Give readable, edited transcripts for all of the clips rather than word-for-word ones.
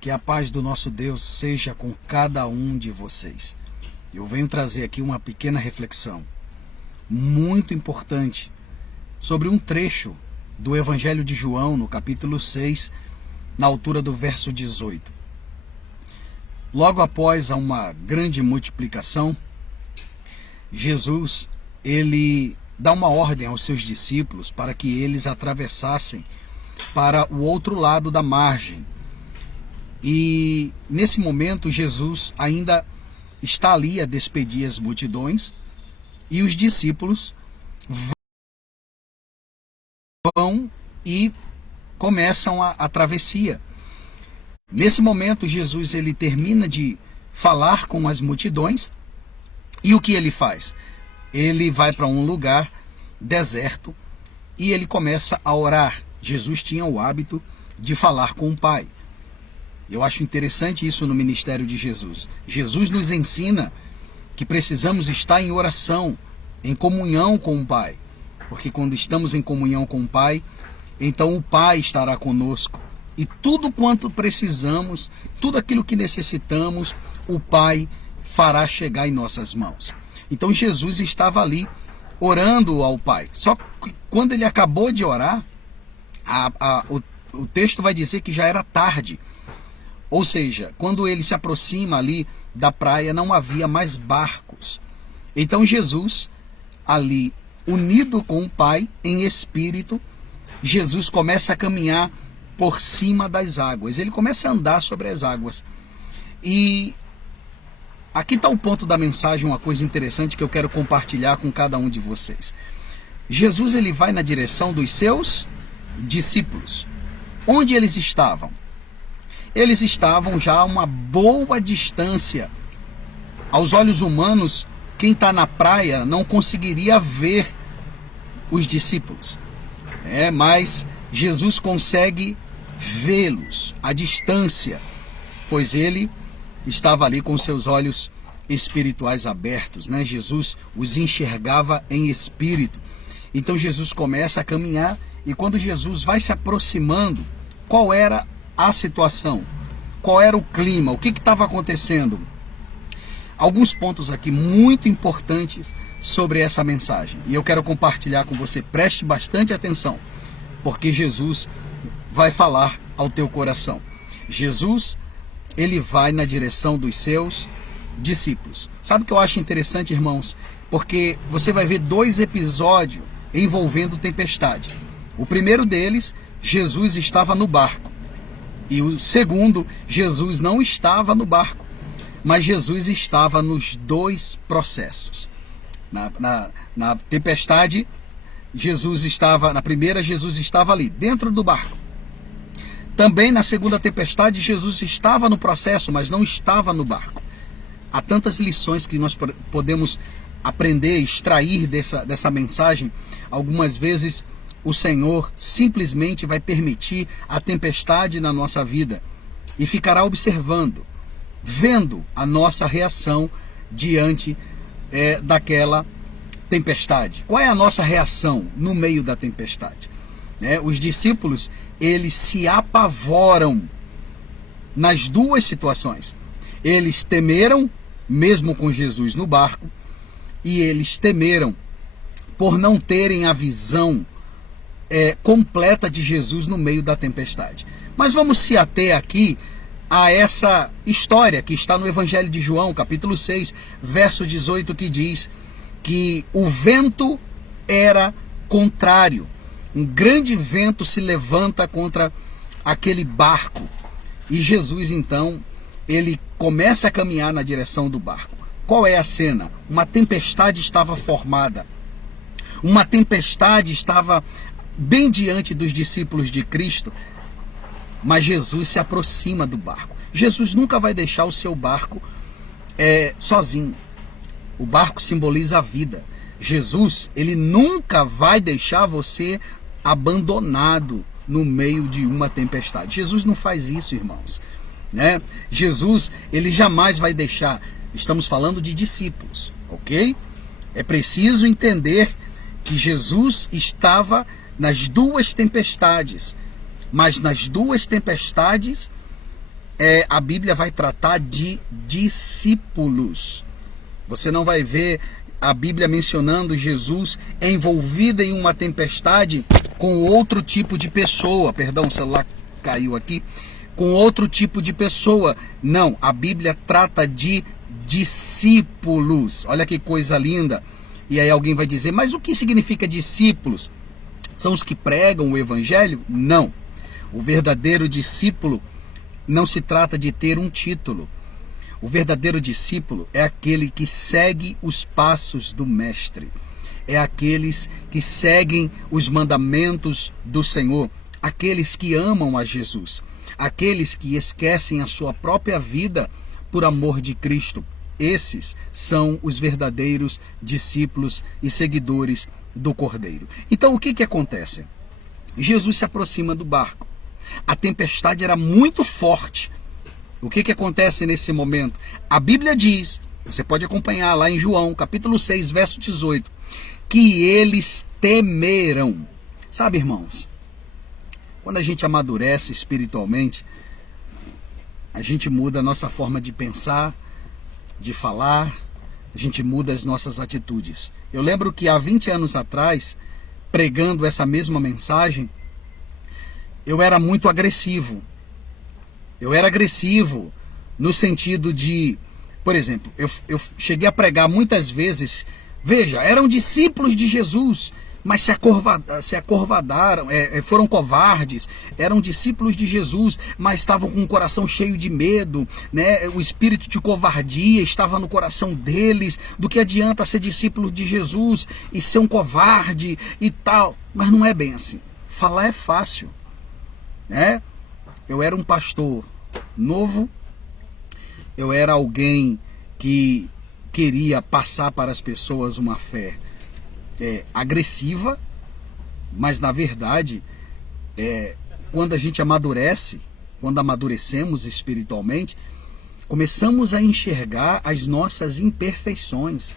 Que a paz do nosso Deus seja com cada um de vocês. Eu venho trazer aqui uma pequena reflexão muito importante sobre um trecho do Evangelho de João, no capítulo 6, na altura do verso 18. Logo após uma grande multiplicação, Jesus, ele dá uma ordem aos seus discípulos para que eles atravessassem para o outro lado da margem. E nesse momento Jesus ainda está ali a despedir as multidões e os discípulos vão e começam a travessia. Nesse momento Jesus ele termina de falar com as multidões e o que ele faz? Ele vai para um lugar deserto e ele começa a orar. Jesus tinha o hábito de falar com o Pai. Eu acho interessante isso no ministério de Jesus. Jesus nos ensina que precisamos estar em oração, em comunhão com o Pai. Porque quando estamos em comunhão com o Pai, então o Pai estará conosco. E tudo quanto precisamos, tudo aquilo que necessitamos, o Pai fará chegar em nossas mãos. Então Jesus estava ali orando ao Pai. Só que quando ele acabou de orar, o texto vai dizer que já era tarde. Ou seja, quando ele se aproxima ali da praia, não havia mais barcos. Então Jesus, ali unido com o Pai em espírito, Jesus começa a caminhar por cima das águas. Ele começa a andar sobre as águas. E aqui está o ponto da mensagem, uma coisa interessante que eu quero compartilhar com cada um de vocês. Jesus ele vai na direção dos seus discípulos. Onde eles estavam? Eles estavam já a uma boa distância. Aos olhos humanos, quem está na praia não conseguiria ver os discípulos. Mas Jesus consegue vê-los à distância, pois ele estava ali com seus olhos espirituais abertos, Jesus os enxergava em espírito. Então Jesus começa a caminhar e quando Jesus vai se aproximando, qual era a situação? Qual era o clima? O que estava acontecendo? Alguns pontos aqui muito importantes sobre essa mensagem. E eu quero compartilhar com você. Preste bastante atenção, porque Jesus vai falar ao teu coração. Jesus, ele vai na direção dos seus discípulos. Sabe o que eu acho interessante, irmãos? Porque você vai ver dois episódios envolvendo tempestade. O primeiro deles, Jesus estava no barco. E o segundo, Jesus não estava no barco, mas Jesus estava nos dois processos. Na tempestade, Jesus estava, na primeira, Jesus estava ali, dentro do barco. Também na segunda tempestade, Jesus estava no processo, mas não estava no barco. Há tantas lições que nós podemos aprender, extrair dessa mensagem. Algumas vezes o Senhor simplesmente vai permitir a tempestade na nossa vida e ficará observando, vendo a nossa reação diante daquela tempestade. Qual é a nossa reação no meio da tempestade? Os discípulos, eles se apavoram nas duas situações. Eles temeram, mesmo com Jesus no barco, e eles temeram por não terem a visão completa de Jesus no meio da tempestade. Mas vamos se ater aqui a essa história que está no Evangelho de João, capítulo 6, verso 18, que diz que o vento era contrário. Um grande vento se levanta contra aquele barco. E Jesus, então, ele começa a caminhar na direção do barco. Qual é a cena? Uma tempestade estava formada. Uma tempestade estava bem diante dos discípulos de Cristo, mas Jesus se aproxima do barco. Jesus nunca vai deixar o seu barco sozinho. O barco simboliza a vida. Jesus, ele nunca vai deixar você abandonado no meio de uma tempestade. Jesus não faz isso, irmãos. Jesus, ele jamais vai deixar. Estamos falando de discípulos, ok? É preciso entender que Jesus estava nas duas tempestades, mas nas duas tempestades a Bíblia vai tratar de discípulos. Você não vai ver a Bíblia mencionando Jesus envolvido em uma tempestade com outro tipo de pessoa. Perdão, o celular caiu aqui. Com outro tipo de pessoa. Não, a Bíblia trata de discípulos. Olha que coisa linda. E aí alguém vai dizer, mas o que significa discípulos? São os que pregam o evangelho? Não. O verdadeiro discípulo não se trata de ter um título. O verdadeiro discípulo é aquele que segue os passos do mestre. É aqueles que seguem os mandamentos do Senhor. Aqueles que amam a Jesus. Aqueles que esquecem a sua própria vida por amor de Cristo. Esses são os verdadeiros discípulos e seguidores do Cordeiro. Então o que acontece? Jesus se aproxima do barco. A tempestade era muito forte. O que acontece nesse momento? A Bíblia diz, você pode acompanhar lá em João, capítulo 6, verso 18, que eles temeram. Sabe, irmãos, quando a gente amadurece espiritualmente, a gente muda a nossa forma de pensar, de falar, a gente muda as nossas atitudes. Eu lembro que há 20 anos atrás, pregando essa mesma mensagem, eu era muito agressivo. Eu era agressivo no sentido de, por exemplo, eu cheguei a pregar muitas vezes, veja, eram discípulos de Jesus, mas se acovadaram, foram covardes, eram discípulos de Jesus, mas estavam com o coração cheio de medo, né? O espírito de covardia estava no coração deles. Do que adianta ser discípulo de Jesus e ser um covarde e tal? Mas não é bem assim. Falar é fácil, né? Eu era um pastor novo, eu era alguém que queria passar para as pessoas uma fé agressiva, mas na verdade, quando a gente amadurece, quando amadurecemos espiritualmente, começamos a enxergar as nossas imperfeições.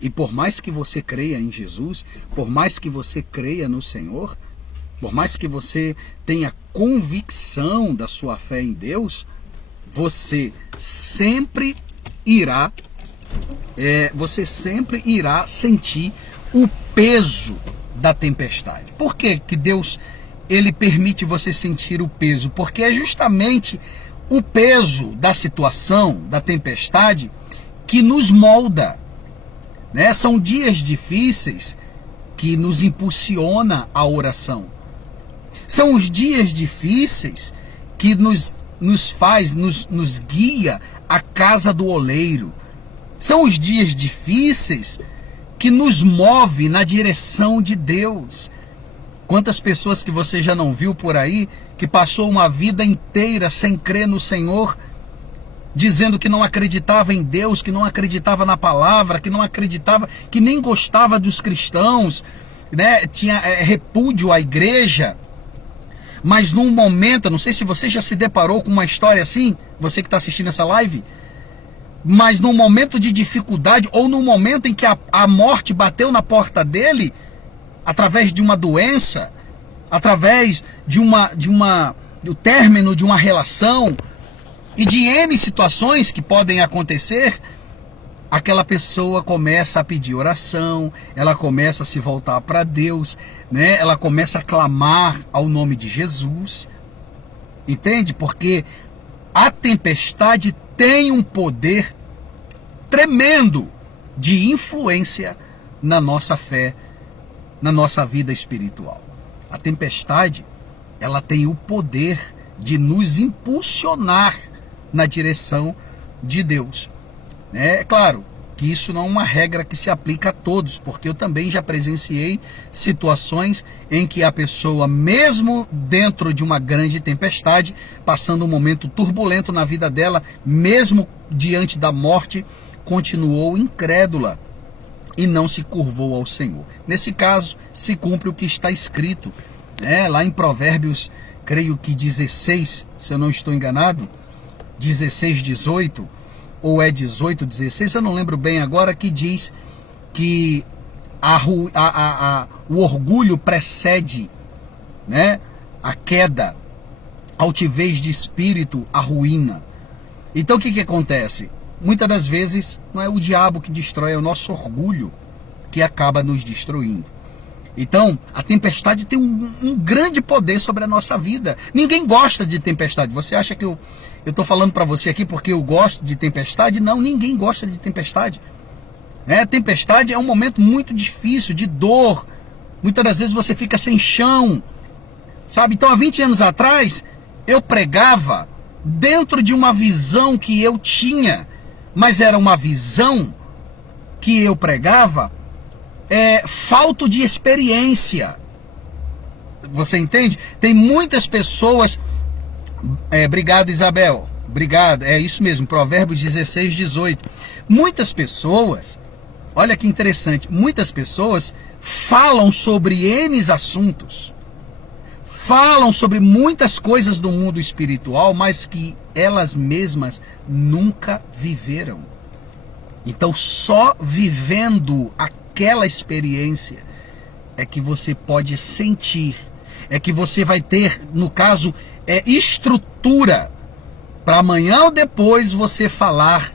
E por mais que você creia em Jesus, por mais que você creia no Senhor, por mais que você tenha convicção da sua fé em Deus, você sempre irá sentir o peso da tempestade. Por que Deus ele permite você sentir o peso? Porque é justamente o peso da situação, da tempestade, que nos molda, né? São dias difíceis que nos impulsiona a oração. São os dias difíceis que nos guia à casa do oleiro. São os dias difíceis que nos move na direção de Deus. Quantas pessoas que você já não viu por aí, que passou uma vida inteira sem crer no Senhor, dizendo que não acreditava em Deus, que não acreditava na palavra, que não acreditava, que nem gostava dos cristãos, né? Tinha repúdio à igreja. Mas num momento, não sei se você já se deparou com uma história assim, você que está assistindo essa live, mas num momento de dificuldade, ou num momento em que a morte bateu na porta dele, através de uma doença, através do término de uma relação, e de N situações que podem acontecer, aquela pessoa começa a pedir oração, ela começa a se voltar para Deus, né? Ela começa a clamar ao nome de Jesus, entende? Porque a tempestade tem um poder tremendo de influência na nossa fé, na nossa vida espiritual. A tempestade, ela tem o poder de nos impulsionar na direção de Deus. É claro que isso não é uma regra que se aplica a todos, porque eu também já presenciei situações em que a pessoa, mesmo dentro de uma grande tempestade, passando um momento turbulento na vida dela, mesmo diante da morte, continuou incrédula e não se curvou ao Senhor. Nesse caso, se cumpre o que está escrito, lá em Provérbios, creio que 16, se eu não estou enganado, 16, 18, ou é 18, 16, eu não lembro bem agora, que diz que o orgulho precede, né, a queda, altivez de espírito arruína. Então o que acontece? Muitas das vezes não é o diabo que destrói, é o nosso orgulho que acaba nos destruindo. Então, a tempestade tem um grande poder sobre a nossa vida. Ninguém gosta de tempestade. Você acha que eu estou falando para você aqui porque eu gosto de tempestade? Não, ninguém gosta de tempestade. Tempestade é um momento muito difícil, de dor. Muitas das vezes você fica sem chão, sabe? Então, há 20 anos atrás, eu pregava dentro de uma visão que eu tinha, mas era uma visão que eu pregava falto de experiência. Você entende? Tem muitas pessoas... obrigado, Isabel. Obrigado. É isso mesmo, Provérbios 16, 18. Muitas pessoas, olha que interessante, muitas pessoas falam sobre N assuntos, falam sobre muitas coisas do mundo espiritual, mas que elas mesmas nunca viveram. Então, só vivendo aquela experiência é que você pode sentir, é que você vai ter, no caso, estrutura para amanhã ou depois você falar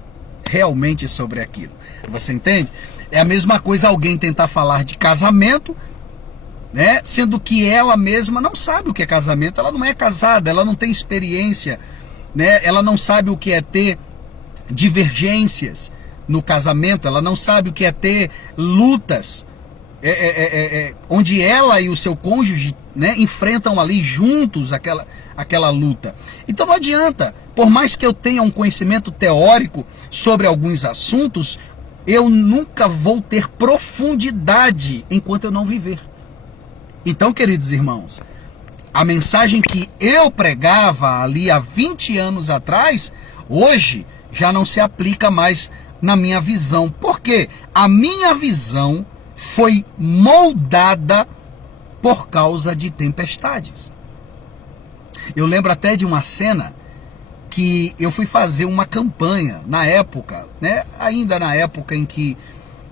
realmente sobre aquilo. Você entende? É a mesma coisa alguém tentar falar de casamento, sendo que ela mesma não sabe o que é casamento, ela não é casada, ela não tem experiência, ela não sabe o que é ter divergências no casamento, ela não sabe o que é ter lutas, onde ela e o seu cônjuge enfrentam ali juntos aquela luta. Então não adianta, por mais que eu tenha um conhecimento teórico sobre alguns assuntos, eu nunca vou ter profundidade enquanto eu não viver. Então, queridos irmãos, a mensagem que eu pregava ali há 20 anos atrás, hoje já não se aplica mais na minha visão. Por quê? A minha visão foi moldada por causa de tempestades. Eu lembro até de uma cena que eu fui fazer uma campanha na época, ainda na época em que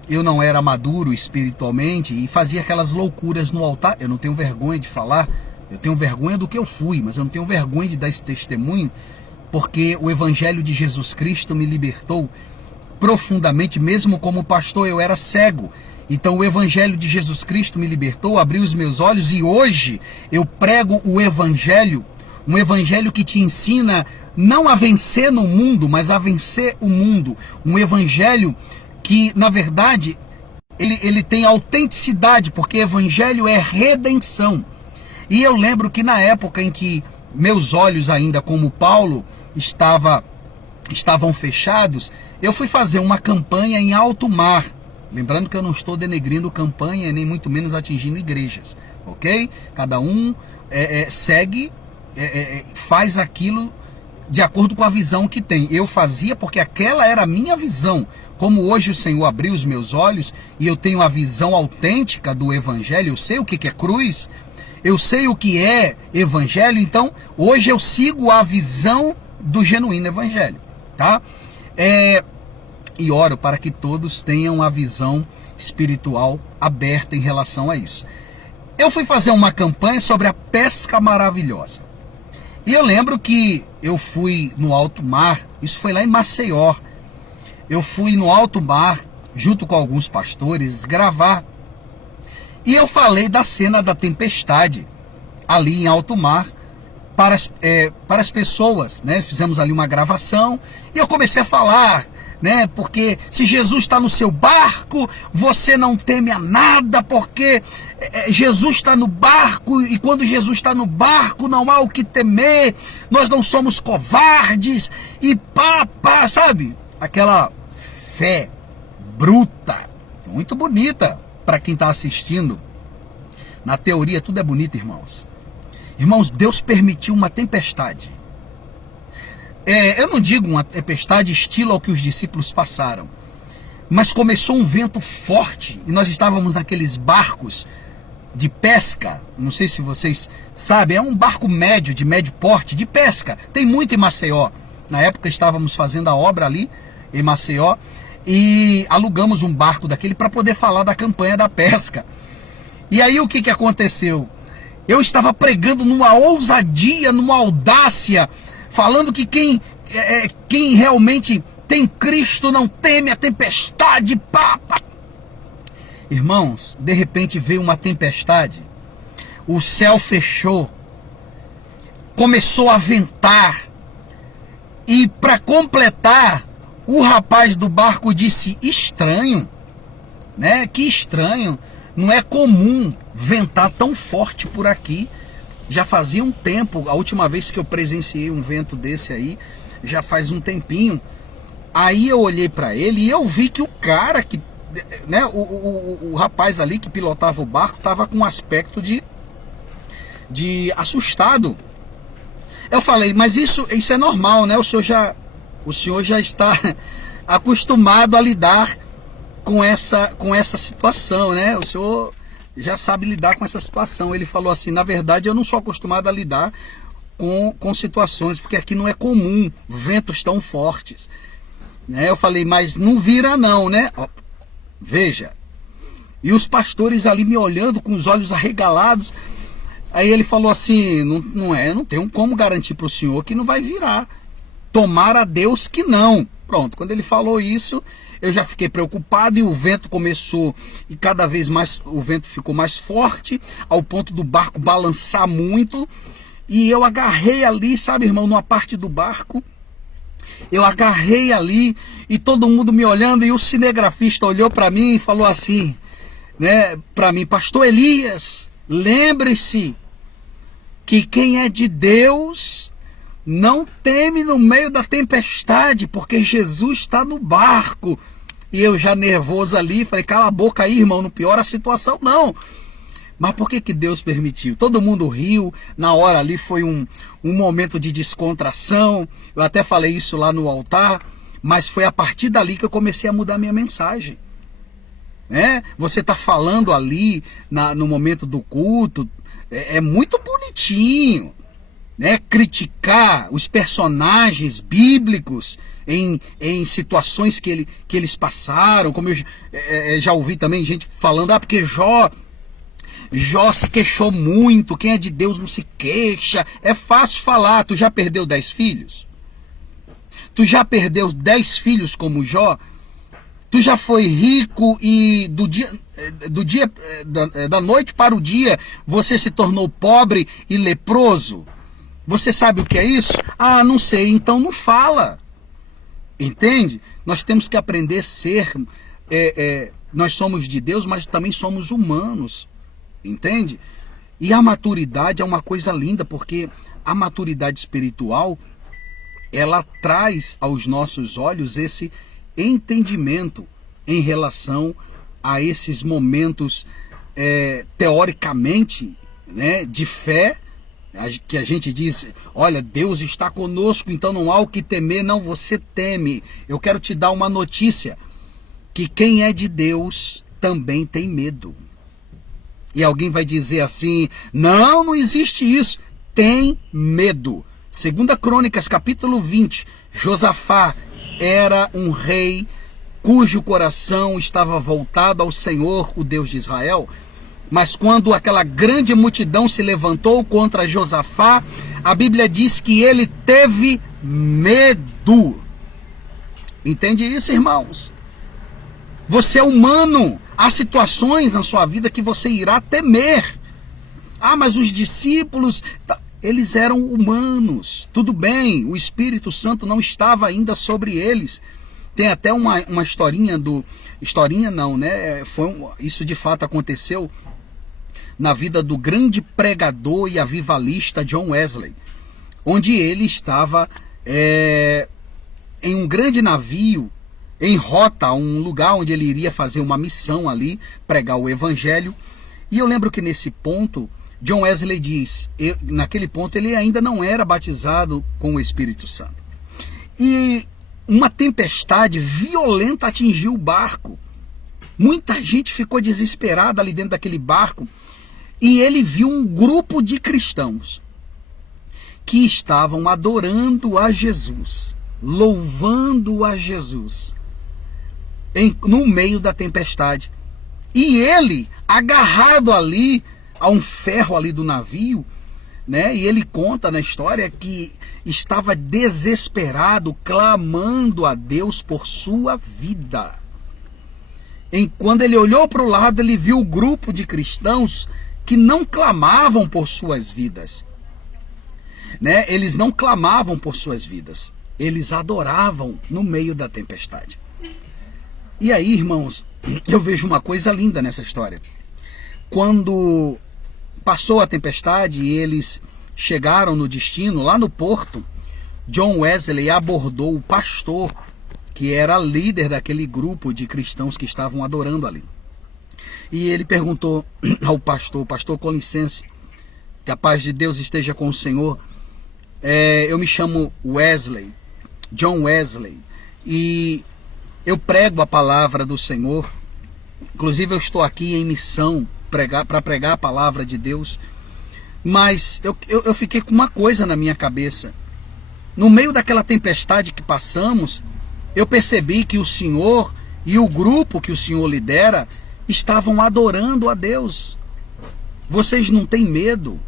eu não era maduro espiritualmente e fazia aquelas loucuras no altar. Eu não tenho vergonha de falar, eu tenho vergonha do que eu fui, mas eu não tenho vergonha de dar esse testemunho, porque o Evangelho de Jesus Cristo me libertou profundamente. Mesmo como pastor, eu era cego. Então o Evangelho de Jesus Cristo me libertou, abriu os meus olhos, e hoje eu prego o Evangelho, um Evangelho que te ensina não a vencer no mundo, mas a vencer o mundo. Um Evangelho que, na verdade, ele tem autenticidade, porque Evangelho é redenção. E eu lembro que na época em que meus olhos ainda, como Paulo, estavam fechados, eu fui fazer uma campanha em alto mar. Lembrando que eu não estou denegrindo campanha, nem muito menos atingindo igrejas, ok? Cada um segue, faz aquilo de acordo com a visão que tem. Eu fazia porque aquela era a minha visão. Como hoje o Senhor abriu os meus olhos e eu tenho a visão autêntica do Evangelho, eu sei o que é cruz, eu sei o que é Evangelho, então hoje eu sigo a visão do genuíno Evangelho, tá? E oro para que todos tenham a visão espiritual aberta em relação a isso. Eu fui fazer uma campanha sobre a pesca maravilhosa. E eu lembro que eu fui no alto mar, isso foi lá em Maceió. Eu fui no alto mar, junto com alguns pastores, gravar. E eu falei da cena da tempestade, ali em alto mar, para as pessoas, Fizemos ali uma gravação, e eu comecei a falar, porque se Jesus está no seu barco, você não teme a nada, porque Jesus está no barco, e quando Jesus está no barco, não há o que temer, nós não somos covardes, e sabe? Aquela fé bruta, muito bonita para quem está assistindo. Na teoria tudo é bonito, irmãos. Irmãos, Deus permitiu uma tempestade. Eu não digo uma tempestade estilo ao que os discípulos passaram, mas começou um vento forte e nós estávamos naqueles barcos de pesca. Não sei se vocês sabem, é um barco médio, de médio porte, de pesca. Tem muito em Maceió. Na época estávamos fazendo a obra ali em Maceió e alugamos um barco daquele para poder falar da campanha da pesca. E aí o que aconteceu? Eu estava pregando numa ousadia, numa audácia, falando que quem realmente tem Cristo não teme a tempestade. Pá, pá. Irmãos, de repente veio uma tempestade, o céu fechou, começou a ventar, e para completar, o rapaz do barco disse: estranho, né? Que estranho, não é comum ventar tão forte por aqui. Já fazia um tempo, a última vez que eu presenciei um vento desse aí, já faz um tempinho. Aí eu olhei para ele e eu vi que o cara que, né, o rapaz ali que pilotava o barco estava com um aspecto de assustado. Eu falei: mas isso é normal, né? O senhor já está acostumado a lidar com essa situação, né? O senhor já sabe lidar com essa situação. Ele falou assim: na verdade eu não sou acostumado a lidar com situações, porque aqui não é comum ventos tão fortes, né? Eu falei: mas não vira não, né? Ó, veja. E os pastores ali me olhando com os olhos arregalados. Aí ele falou assim: não tenho como garantir para o senhor que não vai virar. Tomara a Deus que não. Pronto, quando ele falou isso, eu já fiquei preocupado, e o vento começou, e cada vez mais o vento ficou mais forte, ao ponto do barco balançar muito. E eu agarrei ali, sabe, irmão, numa parte do barco, eu agarrei ali, e todo mundo me olhando, e o cinegrafista olhou para mim e falou assim, né, para mim: pastor Elias, lembre-se que quem é de Deus não teme no meio da tempestade, porque Jesus está no barco. E eu já nervoso ali, falei: cala a boca aí, irmão, não piora a situação não. Mas por que Deus permitiu? Todo mundo riu, na hora ali foi um momento de descontração. Eu até falei isso lá no altar, mas foi a partir dali que eu comecei a mudar minha mensagem. Você está falando ali no momento do culto, é muito bonitinho, né? Criticar os personagens bíblicos em situações que eles passaram, como eu já ouvi também gente falando: porque Jó se queixou muito, quem é de Deus não se queixa. É fácil falar. Tu já perdeu 10 filhos? Tu já perdeu 10 filhos como Jó? Tu já foi rico e da noite para o dia você se tornou pobre e leproso? Você sabe o que é isso? Ah, não sei, então não fala. Entende? Nós temos que aprender a ser, nós somos de Deus, mas também somos humanos. Entende? E a maturidade é uma coisa linda, porque a maturidade espiritual, ela traz aos nossos olhos esse entendimento em relação a esses momentos, teoricamente, né, de fé, que a gente diz: olha, Deus está conosco, então não há o que temer. Não, você teme. Eu quero te dar uma notícia, que quem é de Deus também tem medo. E alguém vai dizer assim: não existe isso. Tem medo. 2 Crônicas, capítulo 20, Josafá era um rei cujo coração estava voltado ao Senhor, o Deus de Israel. Mas quando aquela grande multidão se levantou contra Josafá, a Bíblia diz que ele teve medo. Entende isso, irmãos? Você é humano. Há situações na sua vida que você irá temer. Ah, mas os discípulos, eles eram humanos. Tudo bem, o Espírito Santo não estava ainda sobre eles. Tem até uma historinha historinha não, né? Isso de fato aconteceu na vida do grande pregador e avivalista John Wesley, onde ele estava em um grande navio, em rota a um lugar onde ele iria fazer uma missão ali, pregar o evangelho. E eu lembro que nesse ponto, John Wesley diz, naquele ponto ele ainda não era batizado com o Espírito Santo. E uma tempestade violenta atingiu o barco. Muita gente ficou desesperada ali dentro daquele barco. E ele viu um grupo de cristãos que estavam adorando a Jesus, louvando a Jesus, no meio da tempestade. E ele, agarrado ali a um ferro ali do navio, né? E ele conta na história que estava desesperado, clamando a Deus por sua vida. Quando ele olhou para o lado, ele viu o grupo de cristãos que não clamavam por suas vidas, né? Eles não clamavam por suas vidas, eles adoravam no meio da tempestade. E aí, irmãos, eu vejo uma coisa linda nessa história. Quando passou a tempestade e eles chegaram no destino, lá no porto, John Wesley abordou o pastor, que era líder daquele grupo de cristãos que estavam adorando ali. E ele perguntou ao pastor: pastor, com licença, que a paz de Deus esteja com o senhor. Eu me chamo Wesley, John Wesley, e eu prego a palavra do Senhor. Inclusive eu estou aqui em missão para pregar a palavra de Deus. Mas eu fiquei com uma coisa na minha cabeça. No meio daquela tempestade que passamos, eu percebi que o Senhor e o grupo que o Senhor lidera estavam adorando a Deus. Vocês não têm medo?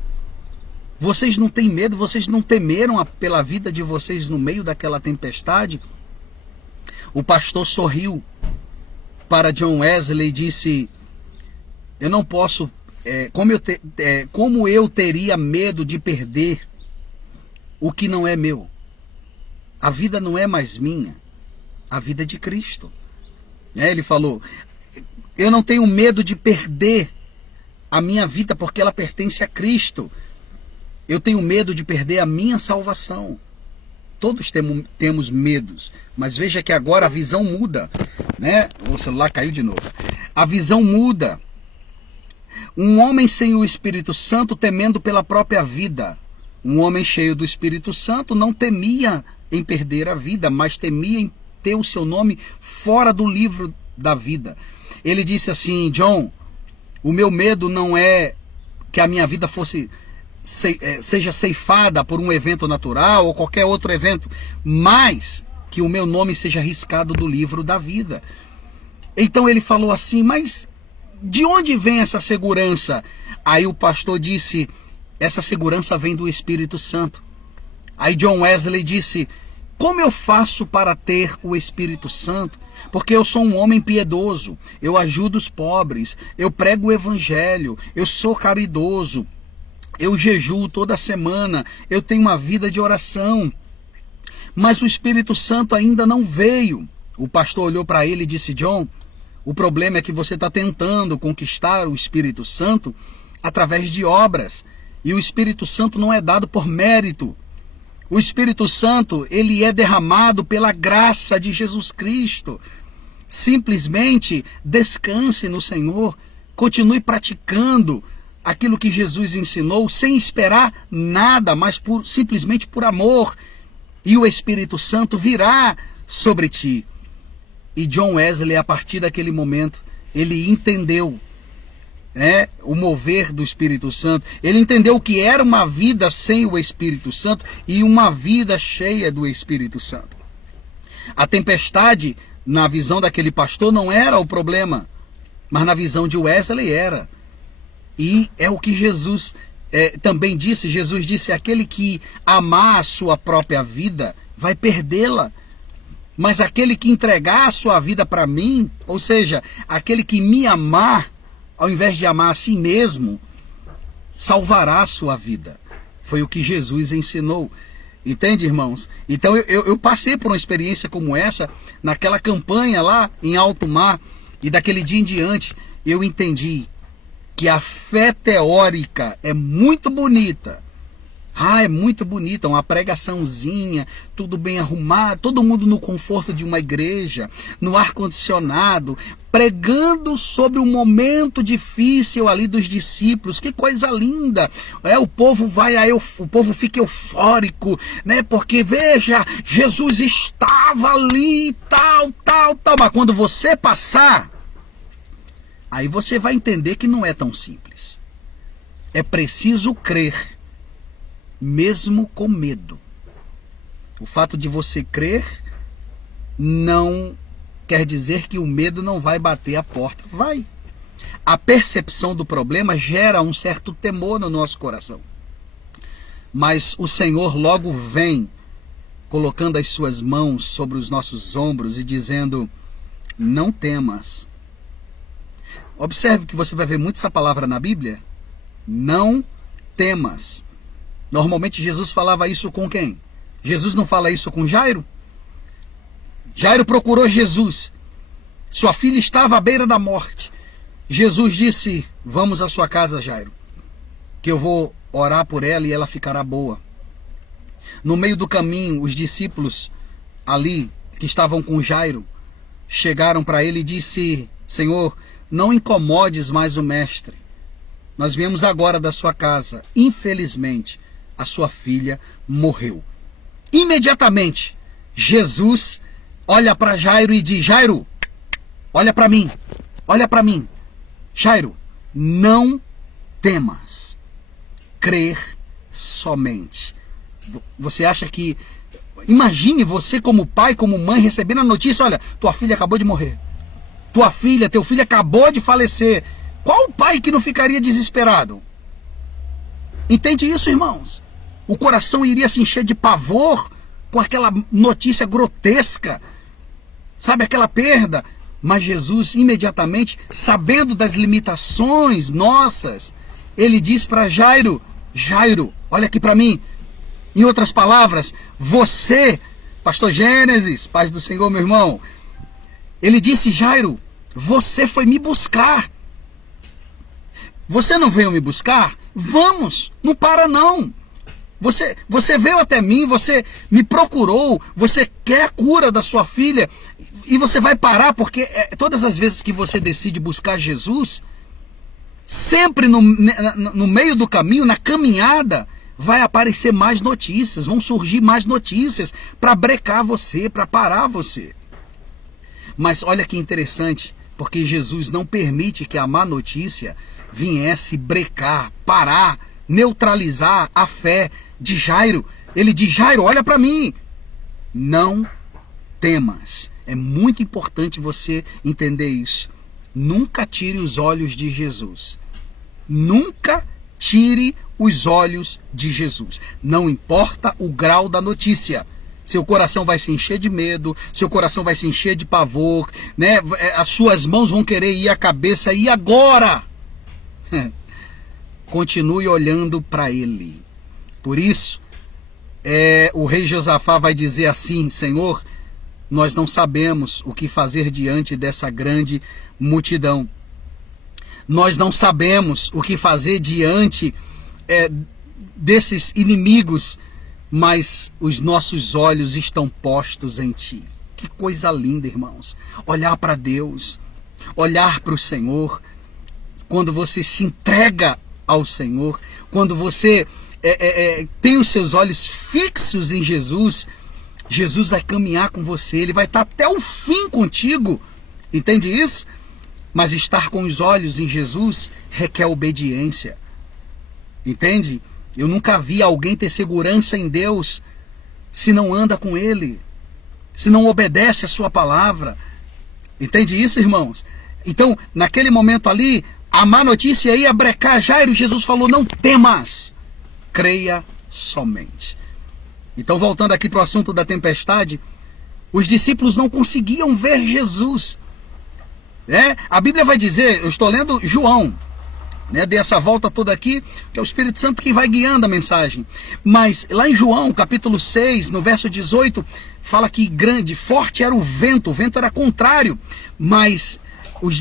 Vocês não têm medo? Vocês não temeram pela vida de vocês no meio daquela tempestade? O pastor sorriu para John Wesley e disse: eu não posso, como eu teria medo de perder o que não é meu? A vida não é mais minha, a vida é de Cristo. Ele falou: eu não tenho medo de perder a minha vida porque ela pertence a Cristo. Eu tenho medo de perder a minha salvação. Todos temos medos, mas veja que agora a visão muda, né? O celular caiu de novo. A visão muda. Um homem sem o Espírito Santo temendo pela própria vida. Um homem cheio do Espírito Santo não temia em perder a vida, mas temia em ter o seu nome fora do livro da vida. Ele disse assim: John, o meu medo não é que a minha vida seja ceifada por um evento natural ou qualquer outro evento, mas que o meu nome seja riscado do livro da vida. Então ele falou assim: mas de onde vem essa segurança? Aí o pastor disse: essa segurança vem do Espírito Santo. Aí John Wesley disse: como eu faço para ter o Espírito Santo? Porque eu sou um homem piedoso, eu ajudo os pobres, eu prego o evangelho, eu sou caridoso, eu jejuo toda semana, eu tenho uma vida de oração, mas o Espírito Santo ainda não veio. O pastor olhou para ele e disse: John, o problema é que você está tentando conquistar o Espírito Santo através de obras, e o Espírito Santo não é dado por mérito. O Espírito Santo, ele é derramado pela graça de Jesus Cristo. Simplesmente descanse no Senhor, continue praticando aquilo que Jesus ensinou, sem esperar nada, mas simplesmente por amor, e o Espírito Santo virá sobre ti. E John Wesley, a partir daquele momento, ele entendeu, o mover do Espírito Santo. Ele entendeu o que era uma vida sem o Espírito Santo e uma vida cheia do Espírito Santo. A tempestade, na visão daquele pastor, não era o problema, mas na visão de Wesley era. E é o que Jesus também disse. Jesus disse: aquele que amar a sua própria vida vai perdê-la, mas aquele que entregar a sua vida para mim, ou seja, aquele que me amar, ao invés de amar a si mesmo, salvará a sua vida. Foi o que Jesus ensinou. Entende, irmãos? Então eu passei por uma experiência como essa, naquela campanha lá em alto mar, e daquele dia em diante eu entendi que a fé teórica é muito bonita. É muito bonita, uma pregaçãozinha, tudo bem arrumado, todo mundo no conforto de uma igreja, no ar-condicionado, pregando sobre um momento difícil ali dos discípulos. Que coisa linda! O povo o povo fica eufórico, né? Porque veja, Jesus estava ali, tal. Mas quando você passar, aí você vai entender que não é tão simples. É preciso crer, mesmo com medo. O fato de você crer não quer dizer que o medo não vai bater a porta. Vai. A percepção do problema gera um certo temor no nosso coração. Mas o Senhor logo vem colocando as suas mãos sobre os nossos ombros e dizendo: não temas. Observe que você vai ver muito essa palavra na Bíblia. Não temas. Normalmente Jesus falava isso com quem? Jesus não fala isso com Jairo? Jairo procurou Jesus. Sua filha estava à beira da morte. Jesus disse: vamos à sua casa, Jairo, que eu vou orar por ela e ela ficará boa. No meio do caminho, os discípulos ali, que estavam com Jairo, chegaram para ele e disse: Senhor, não incomodes mais o mestre. Nós viemos agora da sua casa. Infelizmente, a sua filha morreu. Imediatamente, Jesus olha para Jairo e diz: Jairo, olha para mim, olha para mim. Jairo, não temas, crer somente. Você acha que... Imagine você como pai, como mãe, recebendo a notícia: olha, tua filha acabou de morrer. Teu filho acabou de falecer. Qual pai que não ficaria desesperado? Entende isso, irmãos? O coração iria se encher de pavor com aquela notícia grotesca. Sabe, aquela perda. Mas Jesus, imediatamente, sabendo das limitações nossas, ele diz para Jairo: Jairo, olha aqui para mim. Em outras palavras, você, pastor Gênesis, paz do Senhor, meu irmão, ele disse: Jairo, você foi me buscar. Você não veio me buscar? Vamos, não para não. Você veio até mim, você me procurou, você quer a cura da sua filha, e você vai parar, porque todas as vezes que você decide buscar Jesus, sempre no meio do caminho, na caminhada, vai aparecer mais notícias, vão surgir mais notícias para brecar você, para parar você. Mas olha que interessante, porque Jesus não permite que a má notícia viesse brecar, parar, neutralizar a fé de Jairo. Ele diz: Jairo, olha para mim, não temas. É muito importante você entender isso. Nunca tire os olhos de Jesus. Nunca tire os olhos de Jesus. Não importa o grau da notícia. Seu coração vai se encher de medo, seu coração vai se encher de pavor, né? As suas mãos vão querer ir à cabeça. E agora? Continue olhando para ele. Por isso, o rei Josafá vai dizer assim: Senhor, nós não sabemos o que fazer diante dessa grande multidão. Nós não sabemos o que fazer diante desses inimigos, mas os nossos olhos estão postos em Ti. Que coisa linda, irmãos. Olhar para Deus, olhar para o Senhor. Quando você se entrega ao Senhor, quando você tem os seus olhos fixos em Jesus, Jesus vai caminhar com você, Ele vai estar até o fim contigo. Entende isso? Mas estar com os olhos em Jesus requer obediência. Entende? Eu nunca vi alguém ter segurança em Deus se não anda com Ele, se não obedece a sua palavra. Entende isso, irmãos? Então, naquele momento ali, a má notícia ia brecar Jairo. Jesus falou: não temas, creia somente. Então, voltando aqui para o assunto da tempestade, os discípulos não conseguiam ver Jesus. A Bíblia vai dizer, eu estou lendo João, dei essa volta toda aqui, que é o Espírito Santo que vai guiando a mensagem. Mas lá em João, capítulo 6, no verso 18, fala que grande, forte era o vento era contrário, mas os